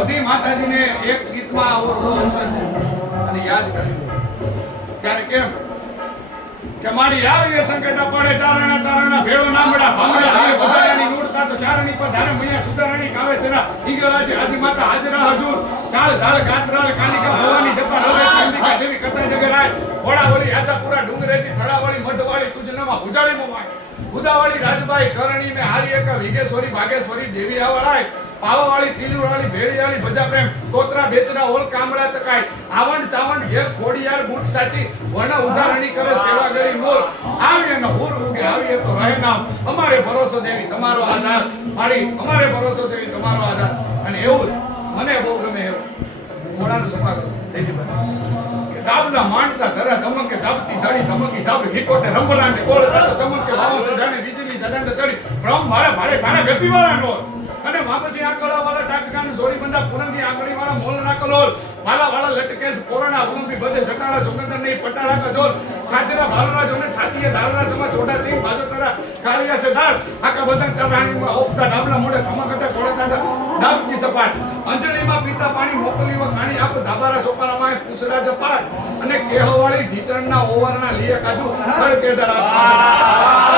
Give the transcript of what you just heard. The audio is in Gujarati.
બધી માતાજીને એક ગીતમાં આવો પ્રશંસા અને યાદ કરી ત્યારે કેમ કે મારી આવી સંકટા પડે તારણા તારણા ભેળો નામડા ભાંગડા આવે બધાની નૂરતા તો ચારણી પર ધારે મૈયા સુધારણી કાવે સેના ઈગળાજી આદિ માતા હાજરા હજુર ચાળ ધાળ ગાત્રાળ કાલિકા ભવાની જપા રવે ચંડિકા દેવી કથા જગરાય ઓળાવળી આશાપુરા ડુંગરેથી થડાવાળી મઢવાળી તુજનમાં ઉજાળી મોમાય ઉદાવાળી રાજબાઈ કરણી મે હારી એક વિગેશ્વરી ભાગેશ્વરી દેવી આવળાય પાવાવાળી ત્રિલુવાળી ભેળિયાળી ભજા પ્રેમ તોતરા બેચરા ઓલ કામડા તકાય આવણ ચાવણ ઘેર ખોડિયાર બૂટ સાચી વણ ઉધારણી કરે સેવા કરી મોલ આવી અને હુર ઉગે આવી તો રહે નામ અમારે ભરોસો દેવી તમારો આધાર મારી અમારે ભરોસો દેવી તમારો આધાર અને એવું મને બહુ ગમે એવું મોડાનું સભા દેજીભાઈ સાબલા માંડતા ધરા ધમકે સાબતી ધણી ધમકી સાબ હિકોટે રંભલાને કોળ તો ચમકે વાવસે જાણે વીજળી જડાંડ ચડી બ્રહ્મ ભારે ભારે ભારે ગતિવાળા નો અને વાપસી આકળા વાળા ટાટકાને સોરી બંધા પુરંગી આકડી વાળા મોલ નાકલોલ વાલા વાળા લટકેસ કોરોના ઉલંબી બજે જટાળા જોગંદર નહીં પટાળા का जोर छाछरा भालरा जोने छातीए दालरा समा छोटा तीन बाजू करा कालिया से दाल आका बदन कराणी में ओपता डाबला मोड़े खमाकटे कोड़ता डाब की सपाट अंजली में पीता पानी मोकली व काणी आप धाबारा सोपारा में पूछड़ा जपाट અને કેહવાળી ઢીચણના ઓવરના લીએ કાજુ તડકે દરાસ